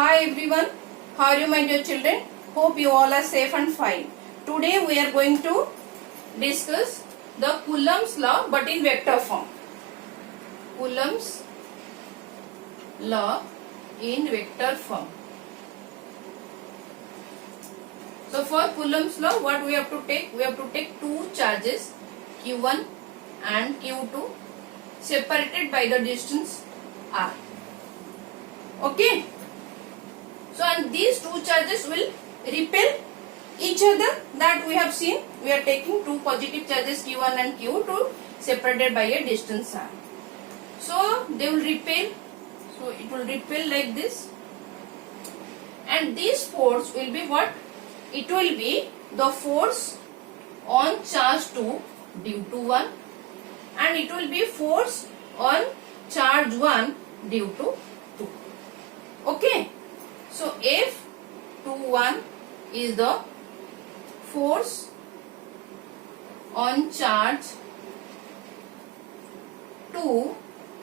Hi everyone, how are you my dear children? Hope you all are safe and fine. Today we are going to discuss the Coulomb's law but in vector form. Coulomb's law in vector form. So for Coulomb's law, what we have to take? We have to take two charges Q1 and Q2 separated by the distance r. Okay. So and these two charges will repel each other, that we have seen. We are taking two positive charges Q1 and Q2 separated by a distance r. So they will repel. So it will repel like this. And this force will be what? It will be the force on charge 2 due to 1, and it will be force on charge 1 due to 2. Okay. So F21 is the force on charge 2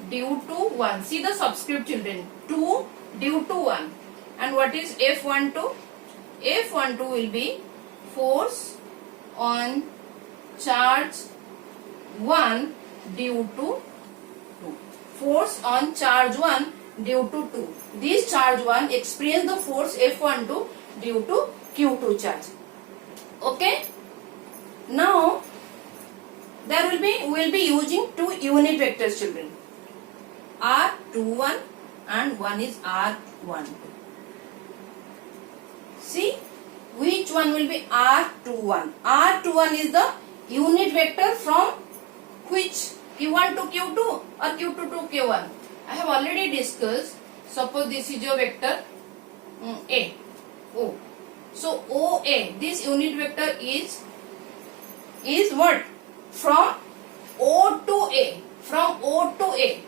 due to 1. See the subscript children. 2 due to 1. And what is F12? F12 will be force on charge 1 due to 2. Force on charge 1 due to 2. This charge 1 experience the force F12 due to Q2 charge. Okay. Now we will be using two unit vectors children. R21 and one is R12. See which one will be R21. R21 is the unit vector from which? Q1 to Q2 or Q2 to Q1. I have already discussed. Suppose this is your vector A, O. So OA, this unit vector is what? From O to A. From O to A.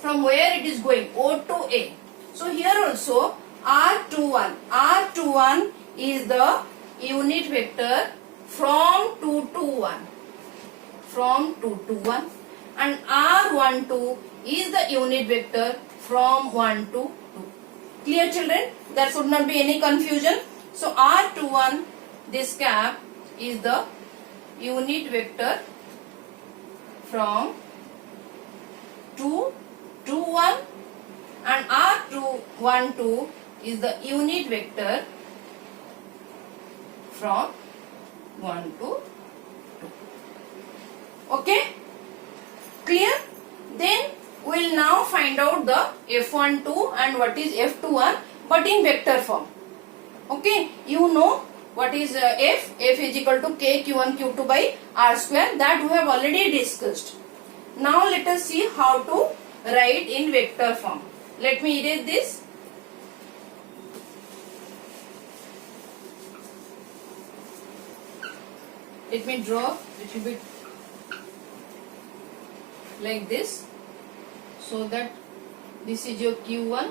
From where it is going? O to A. So here also R21. R21 is the unit vector from 2 to 1. From 2 to 1. And R12 is the unit vector from 1 to 2. Clear children? There should not be any confusion. So R21, this cap is the unit vector from 2 to 1, and R12 is the unit vector from 1 to 2. Okay? Clear? Then we will now find out the F12 and what is F21 but in vector form. Okay? You know what is F? F is equal to K Q1 Q2 by R square. That we have already discussed. Now let us see how to write in vector form. Let me erase this. Let me draw little bit like this, so that this is your Q1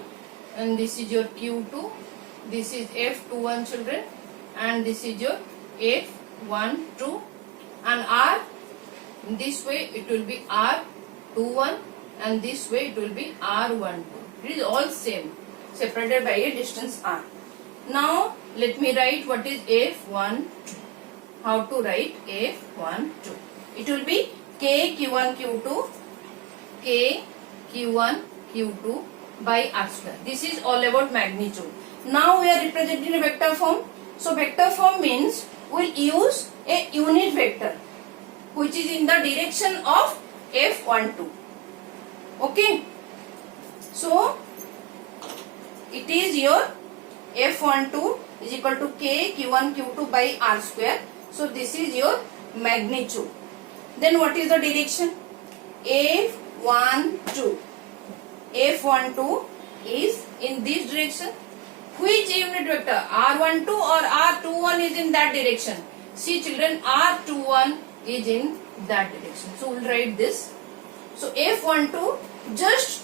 and this is your Q2. This is F21 children, and this is your F12, and R this way it will be R21, and this way it will be R12. It is all same, separated by a distance R. Now let me write what is F12. How to write F12? It will be K Q1 Q2 K Q1 Q2 by R square. This is all about magnitude. Now we are representing a vector form. So vector form means we will use a unit vector which is in the direction of F12. Okay. So it is your F12 is equal to K Q1 Q2 by R square. So this is your magnitude. Then what is the direction? F12. F12 is in this direction. Which unit vector? R12 or R21 is in that direction? See children, R21 is in that direction. So we will write this. So F12, just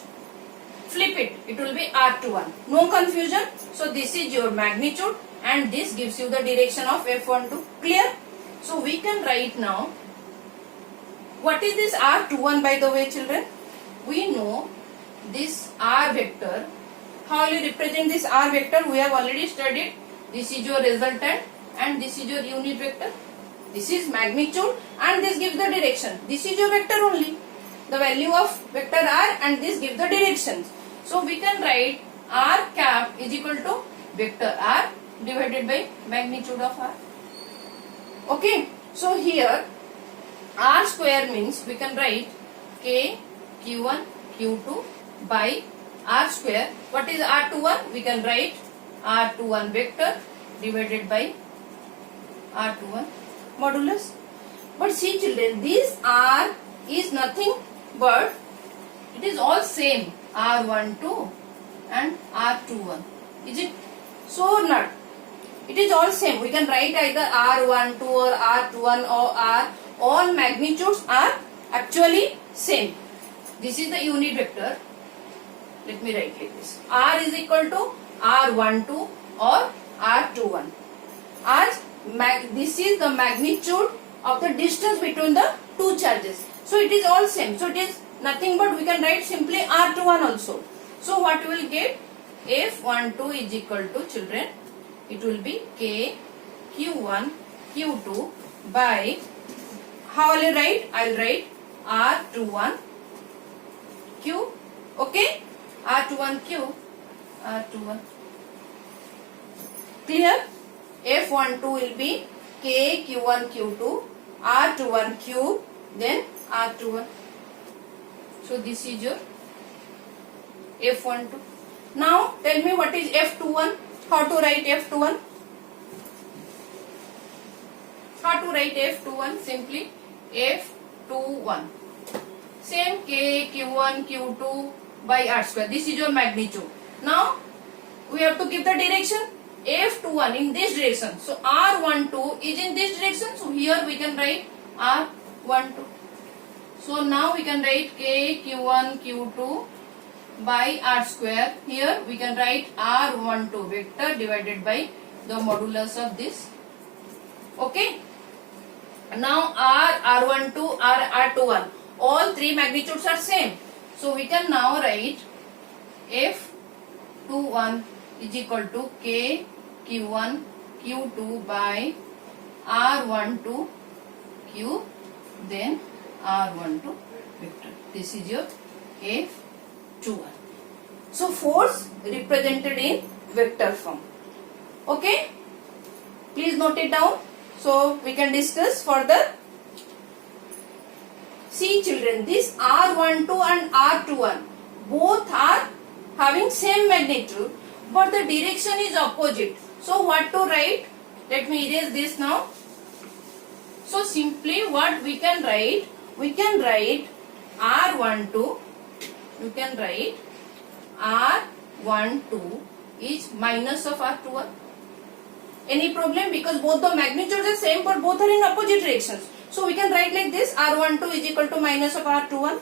flip it. It will be R21. No confusion. So this is your magnitude and this gives you the direction of F12. Clear? So we can write now. What is this R21 by the way children? We know this R vector How will you represent this R vector? We have already studied. This is your resultant and this is your unit vector. This is magnitude and this gives the direction. This is your vector only. The value of vector R and this gives the directions. So we can write R cap is equal to vector R divided by magnitude of R. Okay. So here R square means we can write K Q1 Q2 by R square. What is R21? We can write R21 vector divided by R21 modulus. But see children, this R is nothing but it is all same, R12 and R21. Is it? So not. It is all same. We can write either R12 or R21 or R. All magnitudes are actually same. This is the unit vector. Let me write like this. R is equal to R12 or R21. This is the magnitude of the distance between the two charges. So it is all same. So it is nothing but we can write simply R21 also. So what we will get? F12 is equal to children. It will be K Q1 Q2 by, how will I write? I will write R21 Q. Okay? R21 Q. R21. Clear? F12 will be K Q1 Q2 R21 Q then R21. So this is your F12. Now tell me what is F21. How to write F21? How to write F21? Simply F21. Same K Q1 Q2 by R square. This is your magnitude. Now we have to give the direction. F21 in this direction. So R12 is in this direction. So here we can write R12. So now we can write K Q1 Q2 by R square. Here we can write R12 vector divided by the modulus of this. Okay. Now R12, R21. All three magnitudes are same. So we can now write F21 is equal to K Q1 Q2 by R12 Q then R12 vector. This is your F21. So force represented in vector form. Okay? Please note it down. So we can discuss further. See children, this R12 and R21 both are having same magnitude but the direction is opposite. So what to write? Let me erase this now. So simply what we can write? We can write R12. You can write R12 is minus of R21. Any problem? Because both the magnitudes are same but both are in opposite directions. So we can write like this. R12 is equal to minus of R21.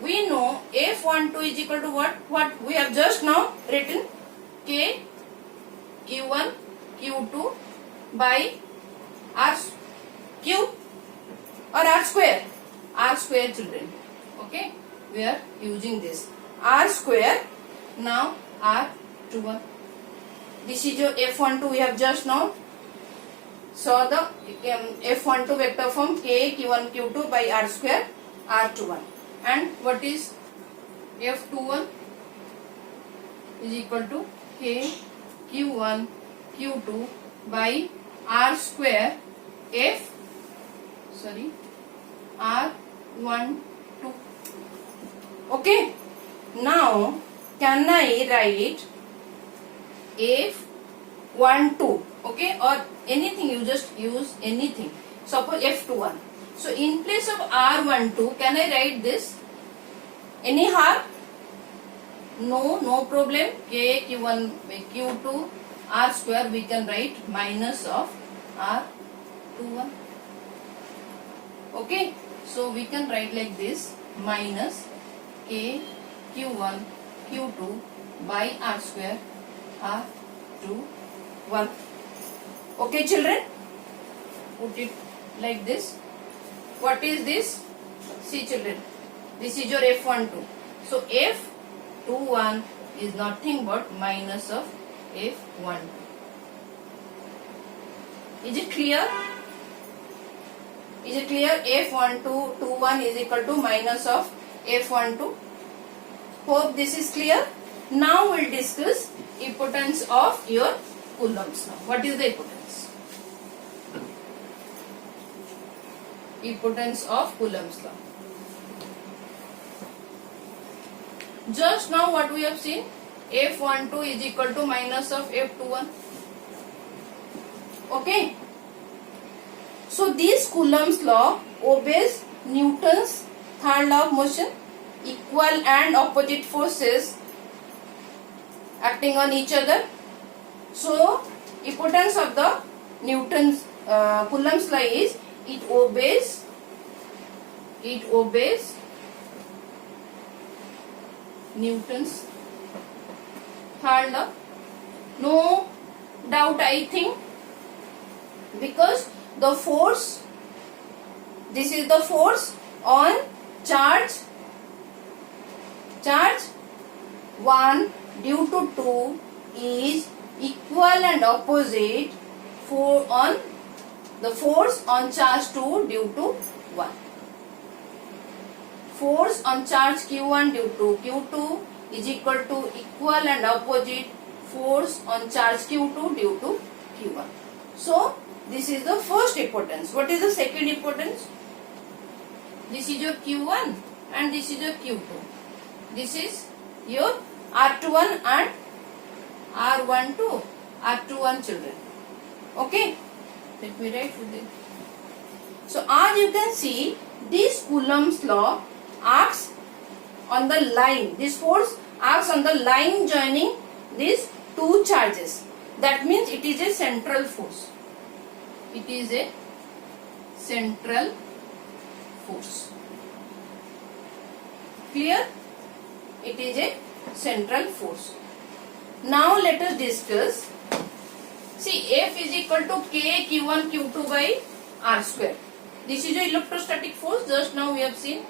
We know F12 is equal to what? What we have just now written. K Q1 Q2 by R Q or R square. R square children. Okay. We are using this. R square. Now R21. This is your F12 we have just now saw the F12 vector form K Q1 Q2 by R square R21. And what is F21 is equal to K Q1 Q2 by R square R12. Okay. Now can I write F12? Okay, or anything, you just use anything. Suppose F21. So in place of R12, can I write this? Any harm? No, no problem. K Q1 by Q2 R square we can write minus of R21. Okay, so we can write like this minus K Q1 Q2 by R square R21. Okay children, put it like this. What is this? See children, this is your F12. So F21 is nothing but minus of F12. Is it clear? Is it clear? F12 is equal to minus of F12. Hope this is clear. Now we'll discuss importance of your Coulomb's law. What is the importance? Importance of Coulomb's law. Just now what we have seen, F12 is equal to minus of F21. Okay. So this Coulomb's law obeys Newton's third law of motion. Equal and opposite forces acting on each other. So importance of the Newton's Coulomb's law is it obeys Newton's third law. No doubt, I think, because the force, this is the force on charge 1 due to 2 is equal and opposite for on the force on charge 2 due to 1. Force on charge Q1 due to Q2 is equal and opposite force on charge Q2 due to Q1. So this is the first importance. What is the second importance? This is your Q1 and this is your Q2. This is your R21 and R12, R21 children. Okay, let me write with it. So as you can see, this Coulomb's law acts on the line. This force acts on the line joining these two charges. That means it is a central force. It is a central force. Clear? It is a central force. Now let us discuss. See, F is equal to K Q1 Q2 by R square. This is the electrostatic force. Just now we have seen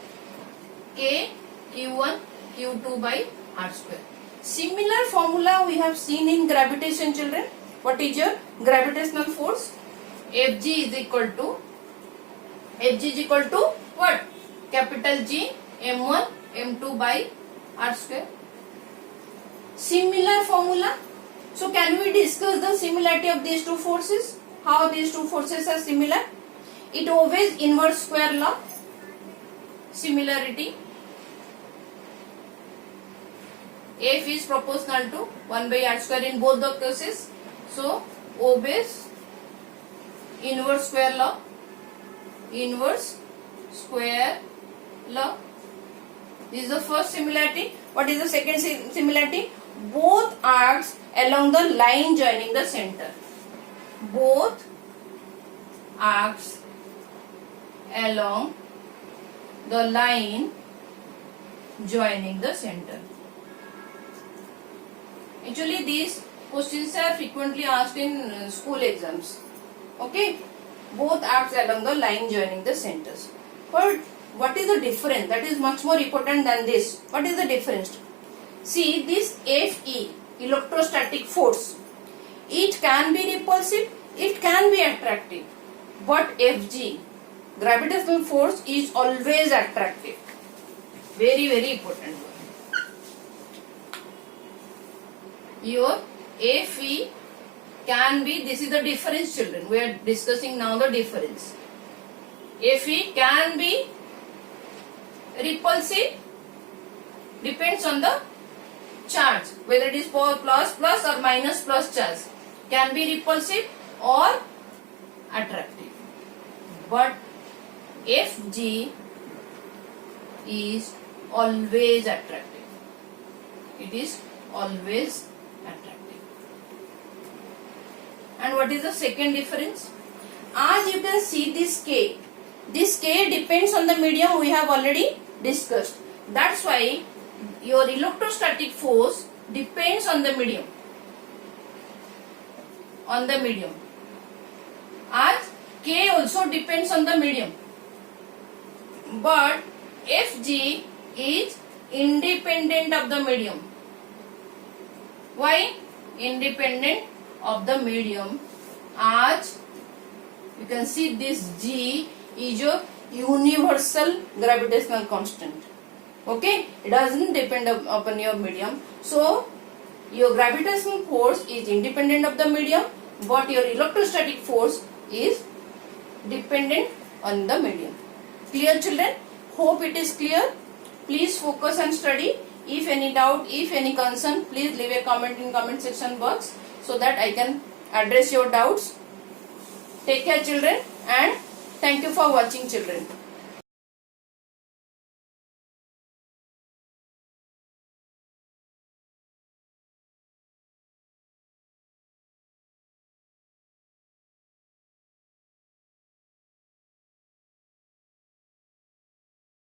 K Q1 Q2 by R square. Similar formula we have seen in gravitation, children. What is your gravitational force? Fg is equal to what? Capital G M1 M2 by R square. Similar formula. So can we discuss the similarity of these two forces? How these two forces are similar? It obeys inverse square law. Similarity. F is proportional to 1 by R square in both the cases. So obeys inverse square law. Inverse square law. This is the first similarity. What is the second similarity? Both arcs along the line joining the center. Both arcs along the line joining the center. Actually, these questions are frequently asked in school exams. Okay? Both arcs along the line joining the centers. But what is the difference? That is much more important than this. What is the difference? See, this Fe, electrostatic force, it can be repulsive, it can be attractive. But Fg, gravitational force, is always attractive. Very, very important one. Your Fe can be, this is the difference, children. We are discussing now the difference. Fe can be repulsive, depends on the charge, whether it is plus or minus plus charge. Can be repulsive or attractive. But Fg is always attractive. It is always attractive. And what is the second difference? As you can see, this K depends on the medium we have already discussed. That's why your electrostatic force depends on the medium. On the medium. As K also depends on the medium. But Fg is independent of the medium. Why? Independent of the medium, as you can see this G is your universal gravitational constant. Okay, it doesn't depend upon your medium. So your gravitational force is independent of the medium, but your electrostatic force is dependent on the medium. Clear, children? Hope it is clear. Please focus and study. If any doubt, if any concern, please leave a comment in comment section box so that I can address your doubts. Take care, children, and thank you for watching, children.